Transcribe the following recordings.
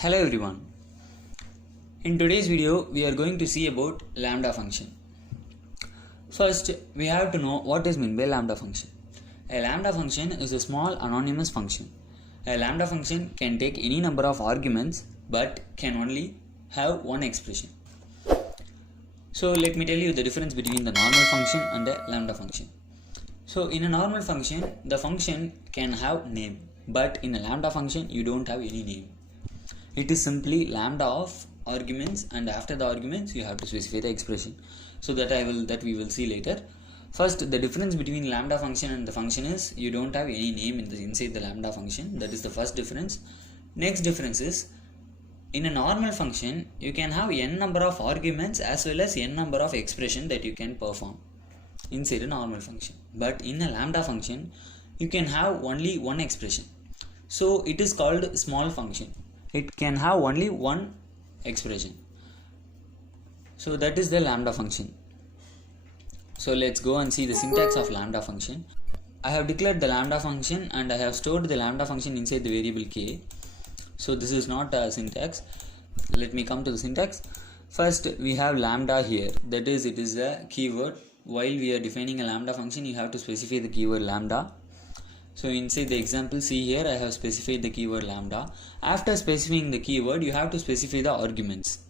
Hello everyone. In today's video we are going to see about lambda function. First we have to know what is meant by lambda function. A lambda function is a small anonymous function. A lambda function can take any number of arguments but can only have one expression. So let me tell you the difference between the normal function and the lambda function. So in a normal function the function can have name, but in a lambda function you don't have any name. It is simply lambda of arguments, and after the arguments you have to specify the expression. So that we will see later. First, the difference between lambda function and the function is you don't have any name inside the lambda function. That is the first difference. Next difference is, in a normal function you can have n number of arguments as well as n number of expression that you can perform inside a normal function. But in a lambda function you can have only one expression. So it is called small function. It can have only one expression. So that is the lambda function. So let's go and see the syntax of lambda function. I have declared the lambda function and I have stored the lambda function inside the variable k. So this is not a syntax. Let me come to the syntax. First we have lambda here. That is, it is a keyword. While we are defining a lambda function you have to specify the keyword lambda. So inside the example, see here I have specified the keyword lambda. After specifying the keyword you have to specify the arguments.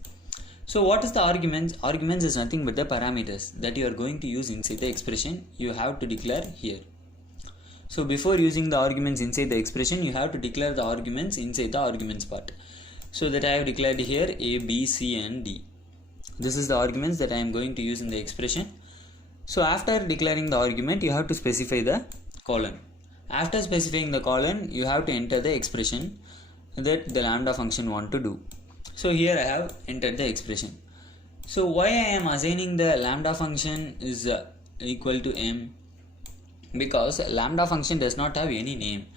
So what is the arguments? Arguments is nothing but the parameters that you are going to use inside the expression. You have to declare here. So before using the arguments inside the expression you have to declare the arguments inside the arguments part. So that I have declared here a, b, c and d. This is the arguments that I am going to use in the expression. So after declaring the argument you have to specify the colon. After specifying the colon you have to enter the expression that the lambda function want to do. So here I have entered the expression. So why I am assigning the lambda function is equal to m? Because lambda function does not have any name.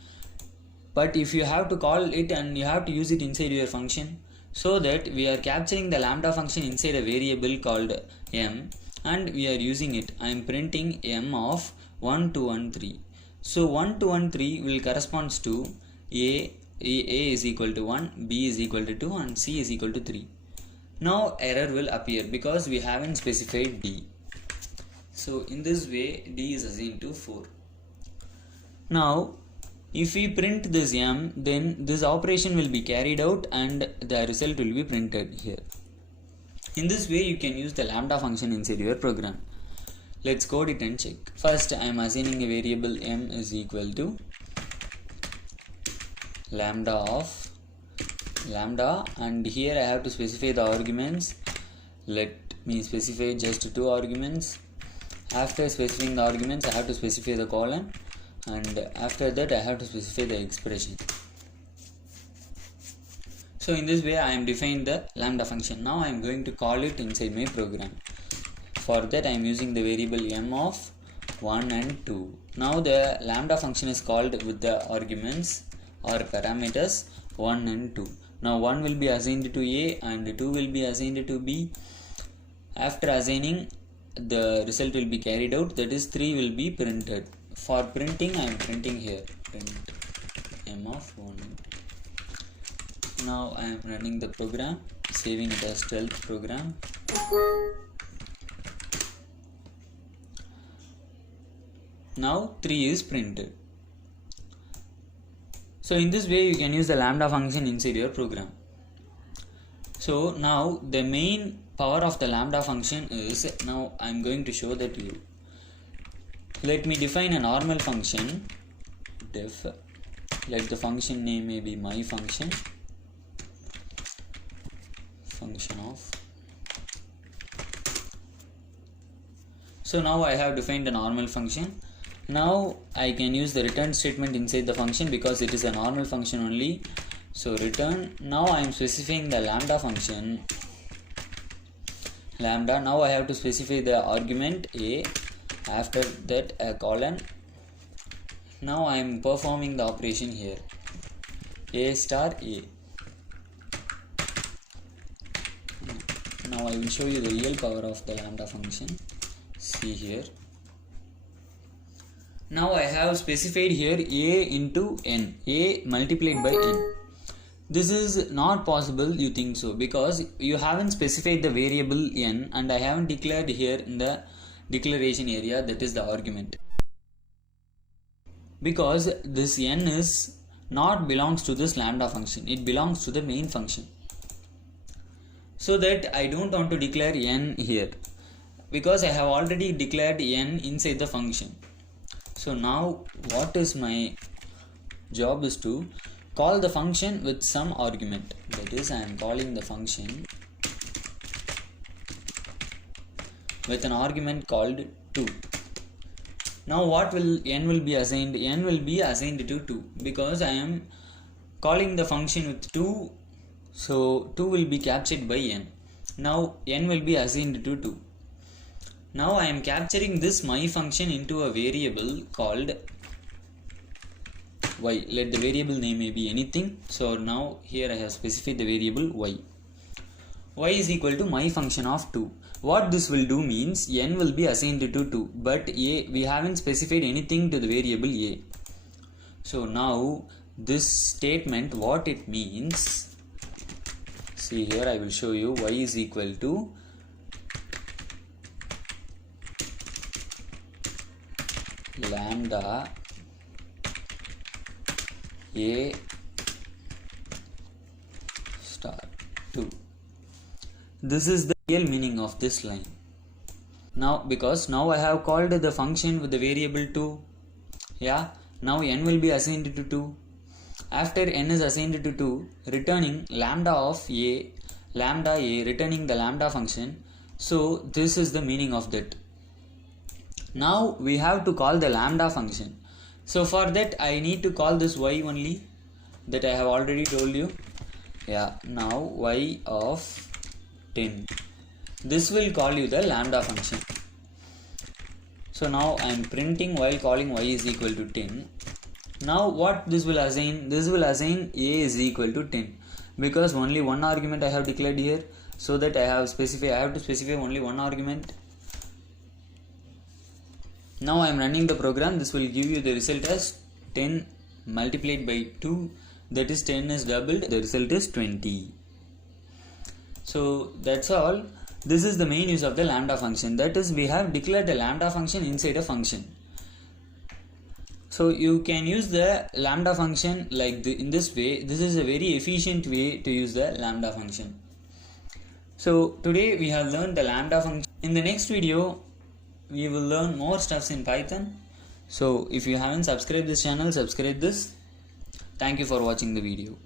But if you have to call it and you have to use it inside your function, so that we are capturing the lambda function inside a variable called m and we are using it. I am printing m of 1 2 1 3. So 1 2 1 3 will corresponds to a is equal to 1, b is equal to 2 and c is equal to 3. Now error will appear because we haven't specified d. So in this way d is assigned to 4. Now if we print this m, then this operation will be carried out and the result will be printed here. In this way you can use the lambda function inside your program. Let's code it and check. First I am assigning a variable m is equal to lambda of lambda, and here I have to specify the arguments. Let me specify just 2 arguments. After specifying the arguments I have to specify the colon, and after that I have to specify the expression. So in this way I am defined the lambda function. Now I am going to call it inside my program. For that I am using the variable m of 1 and 2. Now the lambda function is called with the arguments or parameters 1 and 2. Now 1 will be assigned to a and 2 will be assigned to b. After assigning, the result will be carried out, that is 3 will be printed. For printing I am printing here print m of 1. Now I am running the program, saving it as 12th program. Now 3 is printed. So in this way you can use the lambda function inside your program. So now the main power of the lambda function is, now I am going to show that to you. Let me define a normal function. Def, let the function name may be my function of. So now I have defined a normal function. Now I can use the return statement inside the function because it is a normal function only. So return. Now I am specifying the lambda function lambda. Now I have to specify the argument a, after that a colon. Now I am performing the operation here, a star a. Now I will show you the real power of the lambda function. See here. Now I have specified here a into n, a multiplied by n. This is not possible, you think so, because you haven't specified the variable n and I haven't declared here in the declaration area, that is the argument. Because this n is not belongs to this lambda function, it belongs to the main function. So that I don't want to declare n here, because I have already declared n inside the function. So now what is my job is to call the function with some argument. That is, I am calling the function with an argument called 2. Now what will n will be assigned? N will be assigned to 2 because I am calling the function with 2. So 2 will be captured by n. Now n will be assigned to 2. Now I am capturing this my function into a variable called y. Let the variable name may be anything. So now here I have specified the variable y. Y is equal to my function of 2. What this will do means n will be assigned to 2, but a we haven't specified anything to the variable a. So now this statement, what it means, see here I will show you. Y is equal to lambda a star 2. This is the real meaning of this line. Now because now I have called the function with the variable 2. Yeah, now n will be assigned to 2. After n is assigned to 2, returning lambda of a, lambda a, returning the lambda function. So this is the meaning of that. Now we have to call the lambda function. So for that I need to call this y only, that I have already told you. Yeah, now y of 10. This will call you the lambda function. So now I am printing while calling y is equal to 10. Now what this will assign? This will assign a is equal to 10 because only one argument I have declared here. So that I have to specify only one argument. Now I am running the program. This will give you the result as 10 multiplied by 2, that is 10 is doubled, the result is 20. So that's all. This is the main use of the lambda function. That is, we have declared the lambda function inside a function. So you can use the lambda function like in this way. This is a very efficient way to use the lambda function. So today we have learned the lambda function. In the next video we will learn more stuffs in Python. So if you haven't subscribed this channel, subscribe this. Thank you for watching the video.